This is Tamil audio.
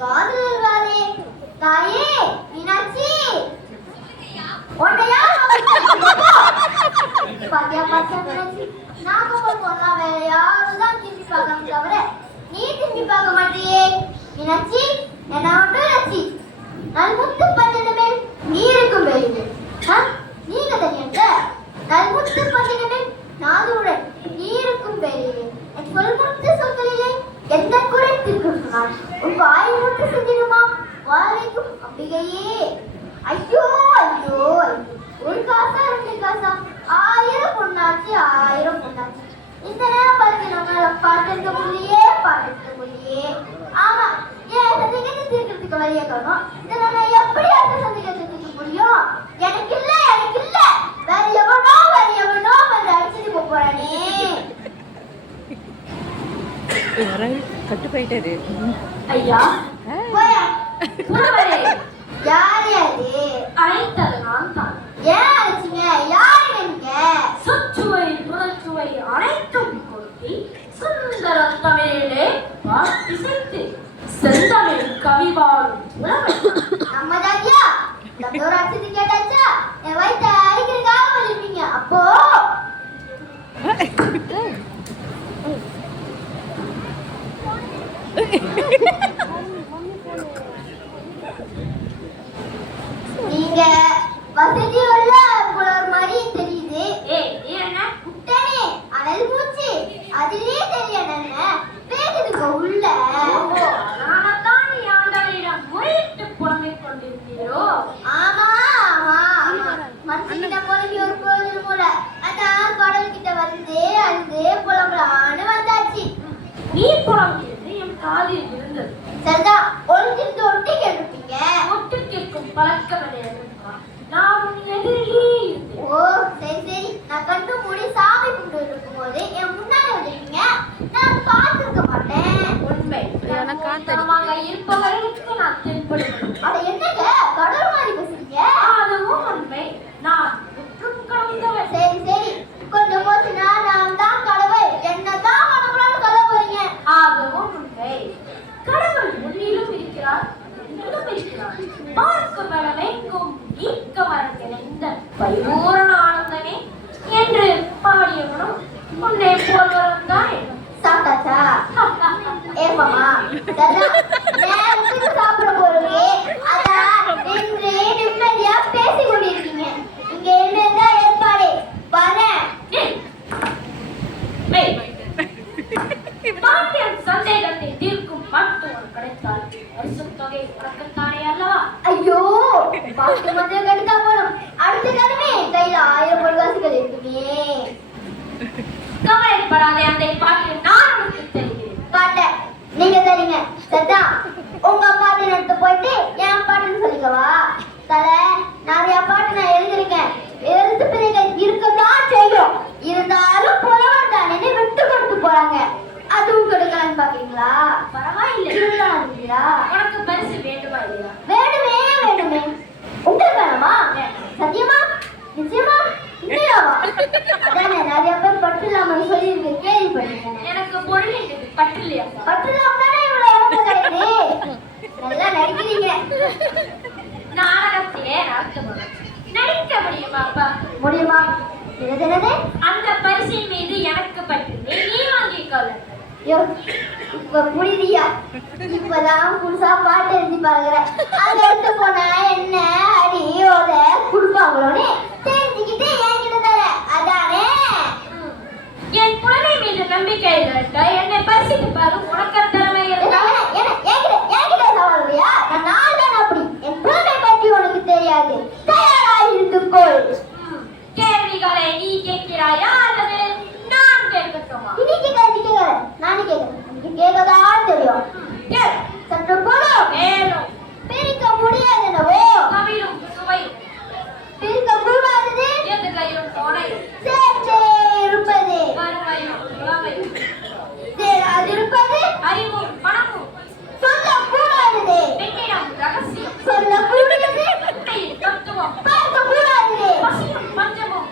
காதலர்களே தாயே மீனாட்சி ஒன்னையா பாத்தியா பாத்தியா மீனாட்சி நான் போனா வேற யாரும் தான் திரும்பி பார்க்காம தவிர நீ திரும்பி பார்க்க மாட்டியே மீனாட்சி என்ன ஒன்றும் ரச்சி நான் முத்து பஞ்சனமே நீ இருக்கும் வெளியே நீங்க தெரியுங்க நான் முத்து பஞ்சனமே நாதுடன் நீ இருக்கும் வெளியே என் சொல் முத்து சொல்களிலே எந்த குறைத்திற்கு சொன்னான் உன் வாய் முத்து செஞ்சிடுமா வாழைக்கும் அம்பிகையே ஐயோ ஐயோ ஒரு காசா 2 காசா 1000 பொண்ணாச்சு 1000 பொண்ணாச்சு இந்த நேரம் பார்த்து நம்மளால பாட்டு முடியே ஆமா ஏன் சந்தேகத்தை தீர்க்கிறதுக்கு வழியை காணும் இதை நம்ம எப்படி அந்த சந்தேகத்தை தீர்க்க முடியும் எனக்கு இல்ல வேற எவனோ வந்து அடிச்சுட்டு போறானே கட்டு போயிட்டாரு ஐயா போயா யாரு அழைத்தது நான் தான் ஏன் அழைச்சிங்க யாரு நீங்க சுச்சுவை புறச்சுவை அனைத்தும் கொடுத்தி சுந்தர தமிழிலே பாட்டி செய்து செந்தமிழ் கவிவாழும் உணவை நம்ம தாக்கியா ஒரு அச்சத்து கேட்டாச்சா என் வயிற்ற அடிக்கிறதுக்காக வலிப்பீங்க அப்போ நீங்க வசதி உள்ள ஒரு மாதிரி தெரியுது குட்டனே அனல் மூச்சு அதிலே தெரியல பேசுதுங்க உள்ள ஆமா மனுஷன் போலவி ஒரு பொழுது போல அதான் கடல் கிட்ட வந்து அழுது புலம்பலான்னு வந்தாச்சு நீ புலம்பியது என் காதில் இருந்தது சரிதான் ஒளிஞ்சிருந்து ஒட்டி கேட்டிருப்பீங்க ஒட்டு கேட்கும் பழக்கம் கிடையாது நான் உன் எதிரிலே இருந்தேன் ஓ சரி நான் கண்டு மூடி சாமி கும்பிட்டு இருக்கும் போது என் முன்னாடி வந்திருக்கீங்க நான் பார்த்திருக்க மாட்டேன் உண்மை நமக்காக இருப்பவர்களுக்கு நான் தென்படுவேன் அட என்னங்க கடவுள் மாதிரி பேசுறீங்க அதுவும் உண்மை நான் முற்றும் கலந்தவன் சரி கொஞ்சம் போச்சுன்னா நான் தான் கடவுள் என்னதான் கடவுளான்னு சொல்ல போறீங்க அதுவும் உண்மை கடவுள் முன்னிலும் இருக்கிறார் என்னிலும் இருக்கிறார் பார்க்க வளமைக்கும் நீக்க மரத்தினைந்த பரிபூரண ஆனந்தனே என்று பாடியவனும் உன்னை போல்வரும் தான் சாப்பிட்டாச்சா ஏப்பமா நேரத்துக்கு சாப்பிட போறீங்க அதான் நிம்மதியா பேசி கொண்டிருக்கீங்க இங்க என்னதான் ஏற்பாடு வரேன் பாட்டியன் சந்தேகத்தை தீர்க்கும் மருத்துவம் கிடைத்தால் வருஷம் தொகை உனக்குத்தானே அல்லவா ஐயோ பாட்டு மட்டும் கிடைத்தா போதும் அடுத்த காலமே கையில 1000 பொருளாசுகள் இருக்குமே கவலைப்படாதே அந்த பாட்டு நான் உனக்கு தெரிகிறேன் பாட்ட நீங்க தெரியுங்க சத்தா உங்க பாட்டு எடுத்து போயிட்டு என் பாட்டுன்னு சொல்லிக்கவா தலை நிறைய பாட்டு நான் எழுதிருக்கேன் எழுத்து பிள்ளைகள் இருக்கதான் செய்யும் இருந்தாலும் புலவர் தானே விட்டு கொடுத்து போறாங்க அதுவும் கொடுக்கலான்னு பாக்கீங்களா பரவாயில்லை இல்லையா உனக்கு பரிசு வேண்டுமா இல்லையா வேணுமே உங்களுக்கு வேணுமா சத்தியமா நிச்சயமா இல்லையாவா அதானே நிறைய பேர் பட்டு இல்லாமல் சொல்லியிருக்கு கேள்விப்பட்டிருக்கேன் எனக்கு பொருள் பட்டு இல்லையா பட்டு இல்லாம தானே இவ்வளவு இழப்பு கிடைக்குது நல்லா நடிக்கிறீங்க நாடகத்திலே நடிக்க முடியுமா அப்பா முடியுமா என்னது அந்த பரிசின் மீது எனக்கு பட்டு நீ வாங்கிக்கொள்ள இப்ப புரியுதியா இப்பதான் புதுசா பாட்டு எழுதி பாருங்க அங்க எடுத்து போனா என்ன அடி ஓத குடுப்பாங்களோன்னு தெரிஞ்சுக்கிட்டு என்கிட்ட தர அதானே என் புலமை மீது நம்பிக்கை இருக்க என்னை பரிசுக்கு பாரு உனக்கு திறமை என்கிட்ட சவால் இல்லையா நான் தான் அப்படி என் புலமை பற்றி உனக்கு தெரியாது தயாராயிருந்துக்கொள் கேள்விகளை நீ கேட்கிறாயா அல்லது நான் கேட்கட்டுமா நீ கேட்க நானே கேட்கிறேன் கேட்கதான் தெரியும் சற்று போதும் மேலும் பிரிக்க முடியாது என்னவோ கவிழும் சுவை பிரிக்க கூடாதது எது கையிலும் துணை சேர்த்தே இருப்பது வறுமையும் புலமையும் சேராதிருப்பது அறிவும் பணமும் சொல்லக்கூடாதது பெண்ணிடம் ரகசியம் சொல்லக்கூடாதது தத்துவம் பார்க்க கூடாதது பசியும் பஞ்சமும்